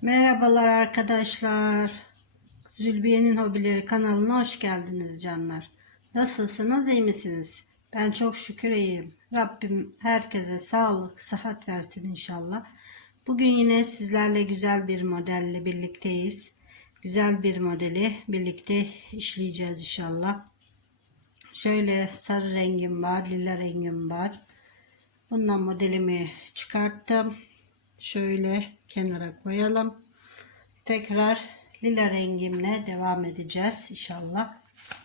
Merhabalar arkadaşlar. Zülbiye'nin Hobileri kanalına hoş geldiniz canlar. Nasılsınız, iyi misiniz? Ben çok şükür iyiyim. Rabbim herkese sağlık, sıhhat versin inşallah. Bugün yine sizlerle güzel bir modelle birlikteyiz. Güzel bir modeli birlikte işleyeceğiz inşallah. Şöyle sarı rengim var, lila rengim var. Bundan modelimi çıkarttım. Şöyle kenara koyalım. Tekrar lila rengimle devam edeceğiz inşallah.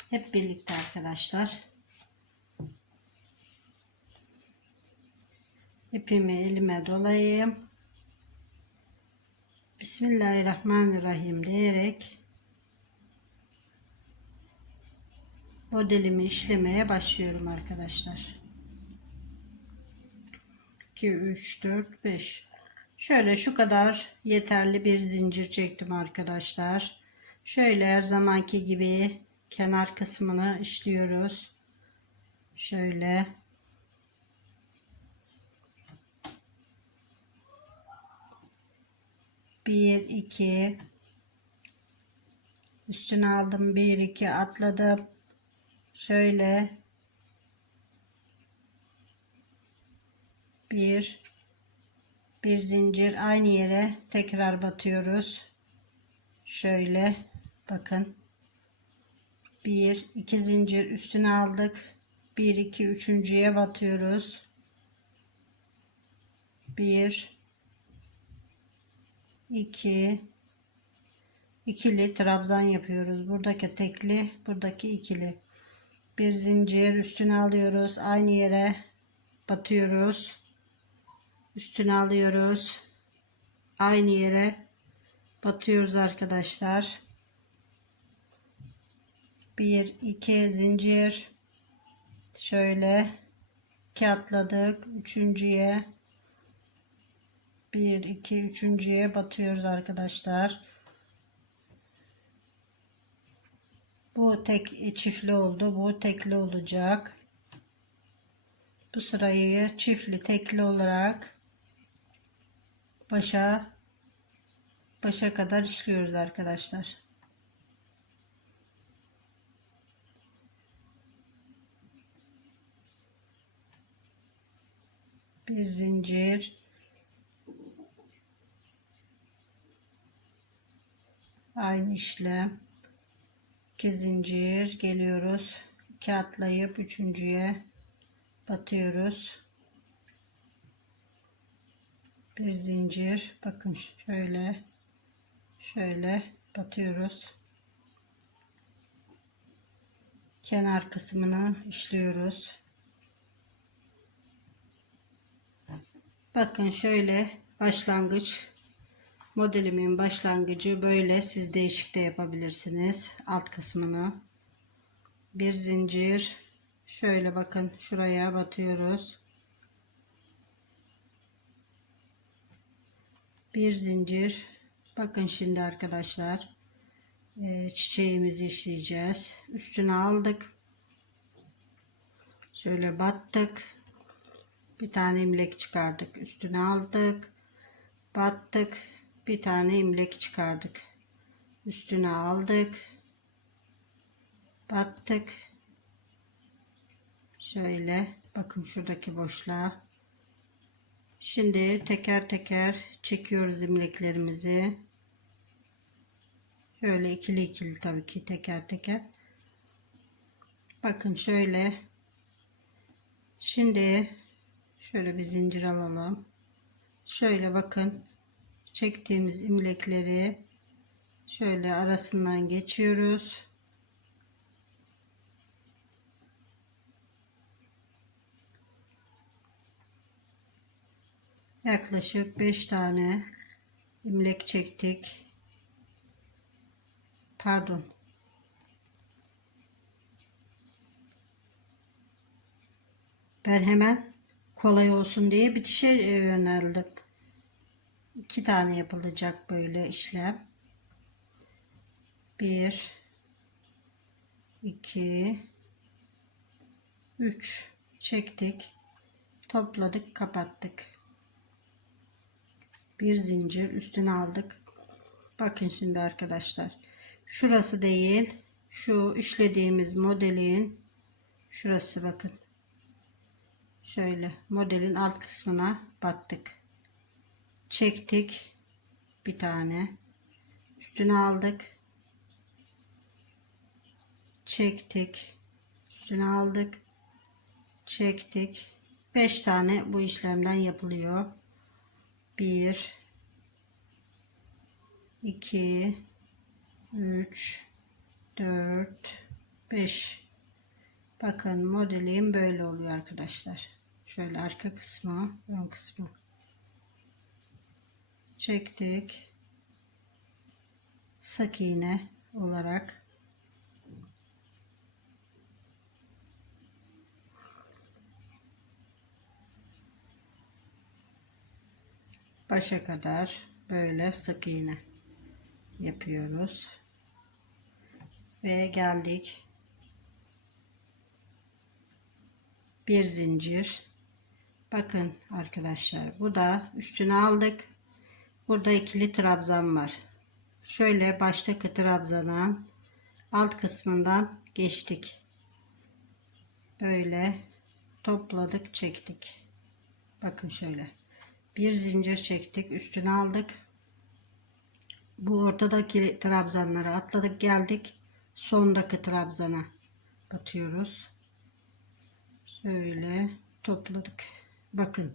Hep birlikte arkadaşlar. İpimi elime dolayayım. Bismillahirrahmanirrahim diyerek modelimi işlemeye başlıyorum arkadaşlar. 2 3 4 5 Şöyle şu kadar yeterli bir zincir çektim arkadaşlar. Şöyle her zamanki gibi kenar kısmını işliyoruz. Şöyle. Bir iki. Üstüne aldım. Bir iki atladım. Şöyle. Bir bir zincir aynı yere tekrar batıyoruz. Şöyle bakın. Bir iki zincir üstüne aldık. Bir iki üçüncüye batıyoruz. Bir iki ikili trabzan yapıyoruz. Buradaki tekli buradaki ikili. Bir zincir üstüne alıyoruz. Aynı yere batıyoruz üstüne alıyoruz. Aynı yere batıyoruz arkadaşlar. Bir iki zincir. Şöyle iki atladık üçüncüye. Bir iki üçüncüye batıyoruz arkadaşlar. Bu tek çiftli oldu. Bu tekli olacak. Bu sırayı çiftli tekli olarak başa başa kadar işliyoruz arkadaşlar. Bir zincir. Aynı işlem. İki zincir. Geliyoruz. İki atlayıp üçüncüye batıyoruz bir zincir. Bakın şöyle şöyle batıyoruz. Kenar kısmını işliyoruz. Bakın şöyle başlangıç modelimin başlangıcı böyle. Siz değişik de yapabilirsiniz alt kısmını. Bir zincir. Şöyle bakın şuraya batıyoruz bir zincir. Bakın şimdi arkadaşlar. E, çiçeğimizi işleyeceğiz. Üstüne aldık. Şöyle battık. Bir tane imlek çıkardık. Üstüne aldık. Battık. Bir tane imlek çıkardık. Üstüne aldık. Battık. Şöyle. Bakın şuradaki boşluğa Şimdi teker teker çekiyoruz imleklerimizi. Şöyle ikili ikili tabii ki teker teker. Bakın şöyle. Şimdi şöyle bir zincir alalım. Şöyle bakın çektiğimiz imlekleri şöyle arasından geçiyoruz. Yaklaşık 5 tane imlek çektik. Pardon. Ben hemen kolay olsun diye bitişe e, yöneldim. İki tane yapılacak böyle işlem. Bir, iki, üç çektik, topladık, kapattık bir zincir üstüne aldık Bakın şimdi arkadaşlar. Şurası değil. Şu işlediğimiz modelin şurası bakın. Şöyle modelin alt kısmına battık. Çektik. Bir tane. Üstüne aldık. Çektik. Üstüne aldık. Çektik. 5 tane bu işlemden yapılıyor. 1 2 3 4 5 Bakın modelim böyle oluyor arkadaşlar. Şöyle arka kısmı, ön kısmı. Çektik. Sık olarak başa kadar böyle sık iğne yapıyoruz. Ve geldik. Bir zincir. Bakın arkadaşlar bu da üstüne aldık. Burada ikili trabzan var. Şöyle baştaki trabzanın alt kısmından geçtik. Böyle topladık çektik. Bakın şöyle. Bir zincir çektik. Üstüne aldık. Bu ortadaki trabzanları atladık geldik. Sondaki trabzana batıyoruz. Şöyle topladık. Bakın.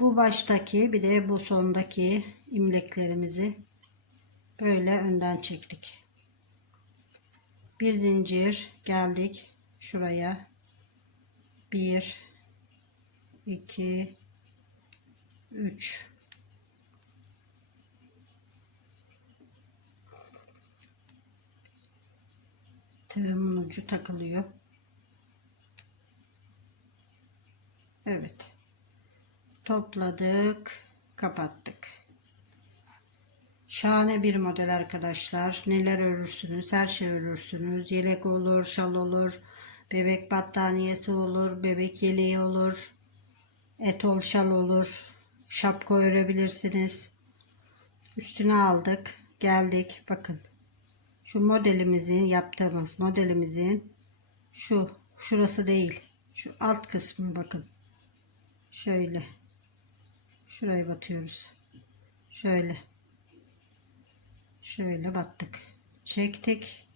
Bu baştaki bir de bu sondaki imleklerimizi böyle önden çektik. Bir zincir geldik şuraya. 1 2 3 Tığımın ucu takılıyor. Evet. Topladık, kapattık. Şahane bir model arkadaşlar. Neler örürsünüz? Her şey örürsünüz. Yelek olur, şal olur, bebek battaniyesi olur, bebek yeleği olur, etol şal olur, şapka örebilirsiniz. Üstüne aldık, geldik. Bakın. Şu modelimizin yaptığımız modelimizin şu şurası değil. Şu alt kısmı bakın. Şöyle. Şuraya batıyoruz. Şöyle. Şöyle battık. Çektik.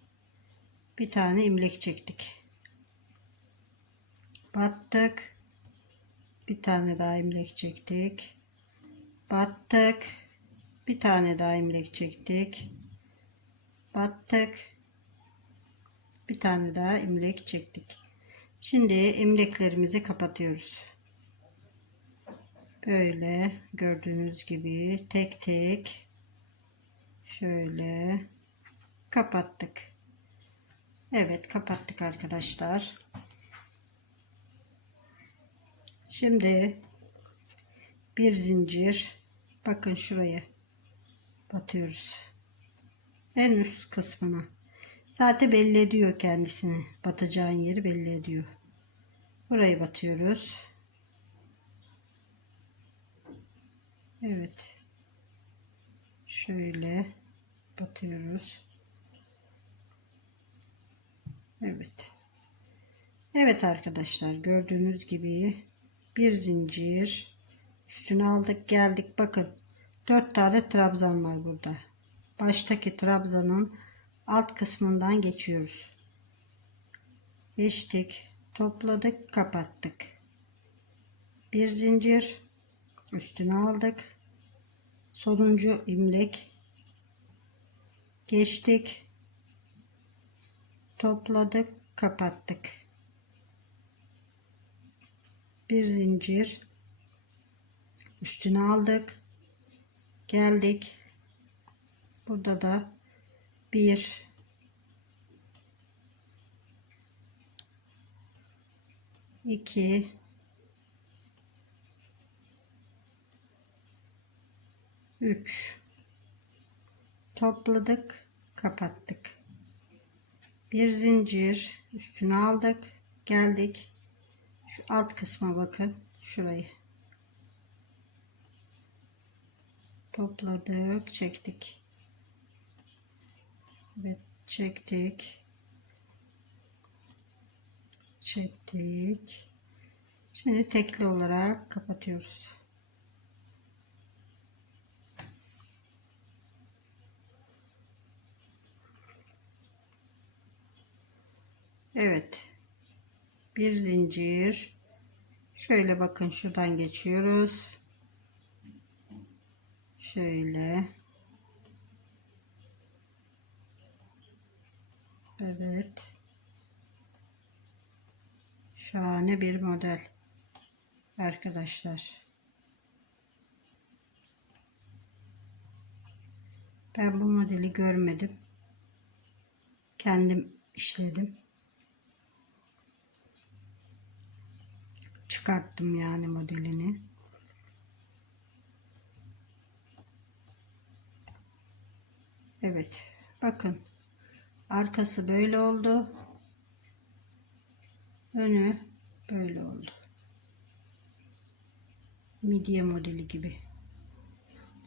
Bir tane imlek çektik. Battık. Bir tane daha imlek çektik. Battık. Bir tane daha imlek çektik. Battık. Bir tane daha imlek çektik. Şimdi imleklerimizi kapatıyoruz. Böyle gördüğünüz gibi tek tek şöyle kapattık. Evet kapattık arkadaşlar. Şimdi bir zincir bakın şuraya batıyoruz. En üst kısmına. Zaten belli ediyor kendisini. Batacağın yeri belli ediyor. Burayı batıyoruz. Evet. Şöyle batıyoruz. Evet. Evet arkadaşlar gördüğünüz gibi bir zincir üstüne aldık geldik. Bakın dört tane trabzan var burada. Baştaki trabzanın alt kısmından geçiyoruz. Geçtik topladık kapattık. Bir zincir üstüne aldık. Sonuncu imlek. Geçtik topladık kapattık. Bir zincir üstüne aldık. Geldik. Burada da bir iki üç. Topladık kapattık. Bir zincir üstüne aldık. Geldik. Şu alt kısma bakın. Şurayı topladık çektik Evet çektik. Çektik. Şimdi tekli olarak kapatıyoruz. Evet. Bir zincir. Şöyle bakın şuradan geçiyoruz. Şöyle. Evet. Şahane bir model. Arkadaşlar. Ben bu modeli görmedim. Kendim işledim. Çıkarttım yani modelini. Evet. Bakın. Arkası böyle oldu. Önü böyle oldu. Midye modeli gibi.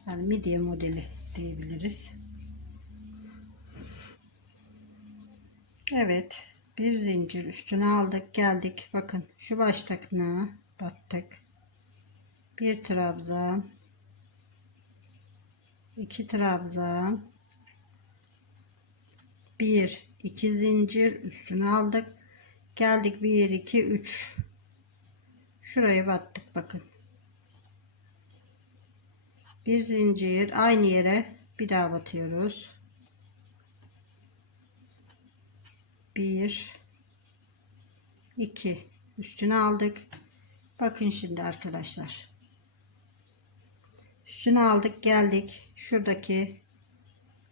Yani midye modeli diyebiliriz. Evet. Bir zincir üstüne aldık geldik. Bakın şu baştakine battık. Bir trabzan. iki trabzan. Bir iki zincir üstüne aldık. Geldik 1 2 3. Şuraya battık bakın. Bir zincir aynı yere bir daha batıyoruz. 1 2 üstüne aldık. Bakın şimdi arkadaşlar. Üstüne aldık geldik. Şuradaki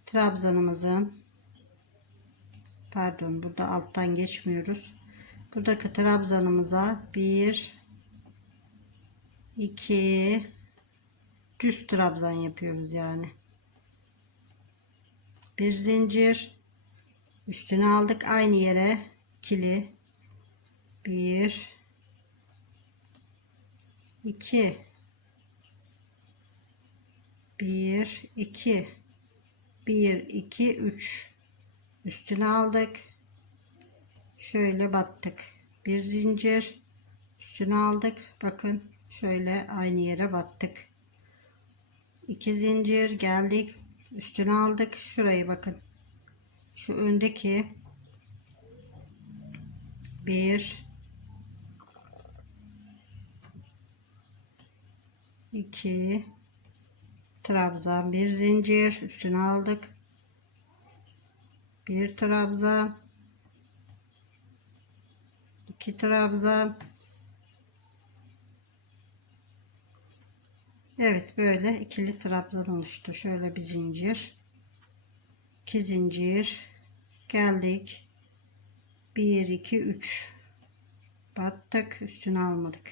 trabzanımızın pardon burada alttan geçmiyoruz. Buradaki trabzanımıza 1 2 düz trabzan yapıyoruz yani. Bir zincir üstüne aldık aynı yere ikili 1 2 1 2 1 2 3 üstüne aldık. Şöyle battık. Bir zincir. Üstüne aldık. Bakın şöyle aynı yere battık. İki zincir geldik. Üstüne aldık. Şurayı bakın. Şu öndeki. Bir. 2 trabzan bir zincir. Üstüne aldık bir trabzan iki trabzan Evet böyle ikili trabzan oluştu. Şöyle bir zincir iki zincir. Geldik. 1 2 3 battık üstüne almadık.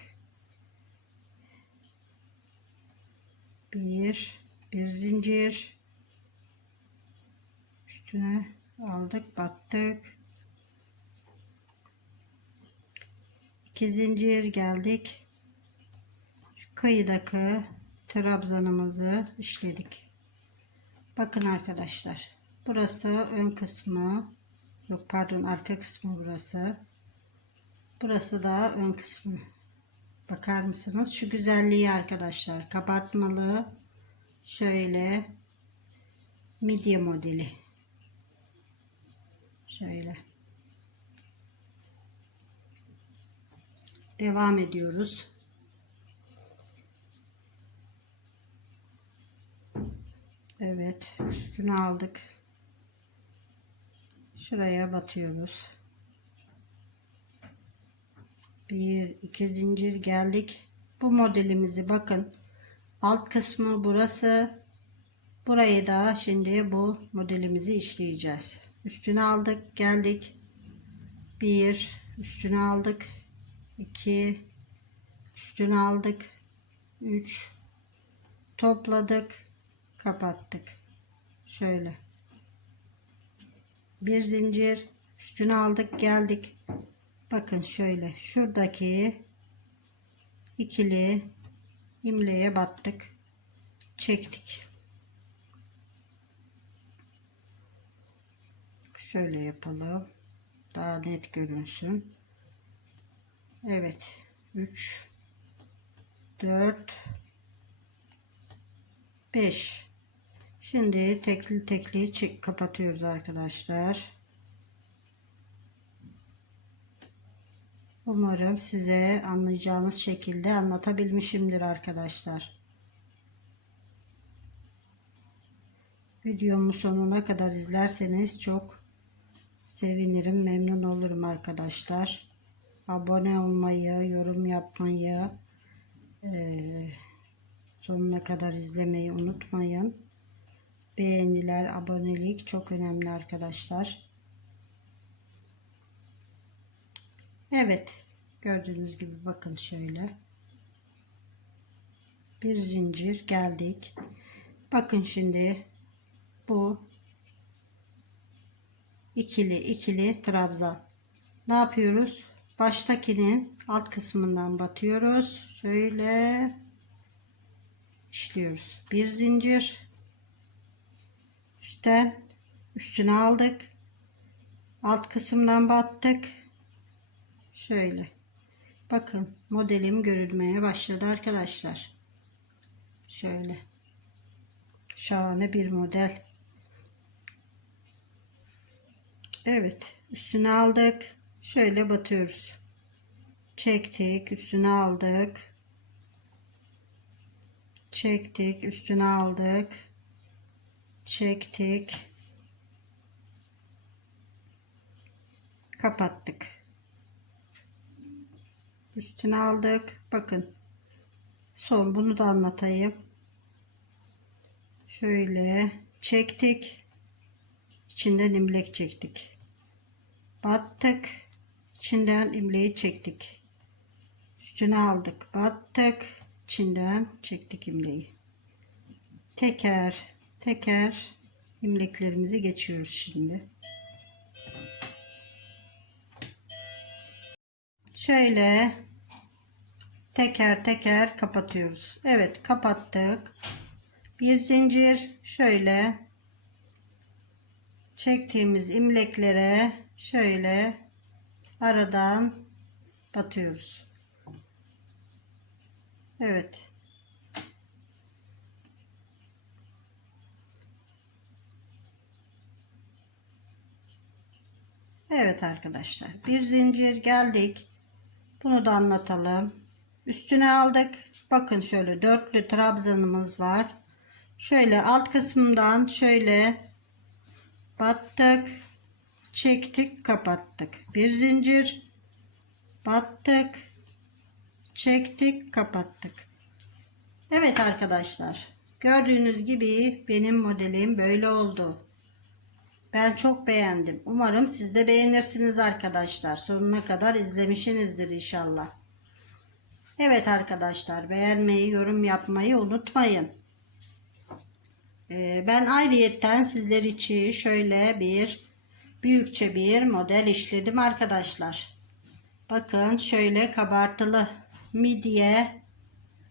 Bir bir zincir. Üstüne aldık battık iki zincir geldik Şu kıyıdaki trabzanımızı işledik bakın arkadaşlar burası ön kısmı yok pardon arka kısmı burası burası da ön kısmı Bakar mısınız? Şu güzelliği arkadaşlar. Kabartmalı. Şöyle. Midye modeli. Şöyle. Devam ediyoruz. Evet. Üstüne aldık. Şuraya batıyoruz. Bir iki zincir geldik. Bu modelimizi bakın. Alt kısmı burası. Burayı da şimdi bu modelimizi işleyeceğiz. Üstüne aldık geldik. Bir üstüne aldık. iki üstüne aldık. Üç topladık. Kapattık. Şöyle. Bir zincir üstüne aldık geldik Bakın şöyle şuradaki ikili imleye battık. Çektik. Şöyle yapalım. Daha net görünsün. Evet. 3 4 5 Şimdi tekli tekli çek kapatıyoruz arkadaşlar. Umarım size anlayacağınız şekilde anlatabilmişimdir arkadaşlar. Videomu sonuna kadar izlerseniz çok sevinirim, memnun olurum arkadaşlar. Abone olmayı, yorum yapmayı, eee, sonuna kadar izlemeyi unutmayın. Beğeniler, abonelik çok önemli arkadaşlar. Evet, gördüğünüz gibi bakın şöyle. Bir zincir geldik. Bakın şimdi bu ikili ikili trabzan. Ne yapıyoruz? Baştakinin alt kısmından batıyoruz. Şöyle işliyoruz. Bir zincir üstten üstüne aldık. Alt kısımdan battık. Şöyle. Bakın modelim görülmeye başladı arkadaşlar. Şöyle. Şahane bir model. Evet. Üstüne aldık. Şöyle batıyoruz. Çektik. Üstüne aldık. Çektik. Üstüne aldık. Çektik. Kapattık. Üstüne aldık. Bakın. Son bunu da anlatayım. Şöyle çektik. İçinden imlek çektik. Battık. İçinden imleği çektik. Üstüne aldık. Battık. İçinden çektik imleği. Teker teker imleklerimizi geçiyoruz şimdi. Şöyle teker teker kapatıyoruz. Evet kapattık. Bir zincir şöyle çektiğimiz imleklere şöyle aradan batıyoruz. Evet. Evet arkadaşlar. Bir zincir geldik. Bunu da anlatalım. Üstüne aldık. Bakın şöyle dörtlü trabzanımız var. Şöyle alt kısmından şöyle battık. Çektik, kapattık. Bir zincir battık. Çektik, kapattık. Evet arkadaşlar. Gördüğünüz gibi benim modelim böyle oldu. Ben çok beğendim. Umarım siz de beğenirsiniz arkadaşlar. Sonuna kadar izlemişsinizdir inşallah. Evet arkadaşlar beğenmeyi, yorum yapmayı unutmayın. Ee, ben ayrıyetten sizler için şöyle bir büyükçe bir model işledim arkadaşlar. Bakın şöyle kabartılı midye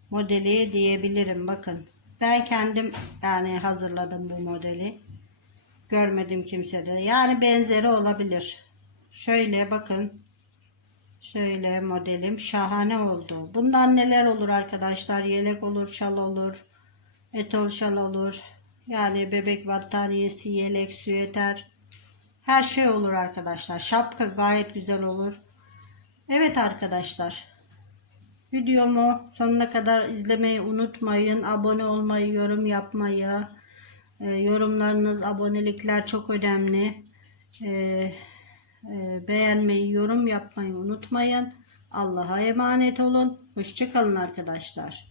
modeli diyebilirim. Bakın ben kendim yani hazırladım bu modeli. Görmedim kimsede. Yani benzeri olabilir. Şöyle bakın. Şöyle modelim şahane oldu. Bundan neler olur arkadaşlar? Yelek olur, şal olur. Etol şal olur. Yani bebek battaniyesi, yelek, süeter. Her şey olur arkadaşlar. Şapka gayet güzel olur. Evet arkadaşlar. Videomu sonuna kadar izlemeyi unutmayın. Abone olmayı, yorum yapmayı. E, yorumlarınız, abonelikler çok önemli. E, e, beğenmeyi, yorum yapmayı unutmayın. Allah'a emanet olun. Hoşçakalın arkadaşlar.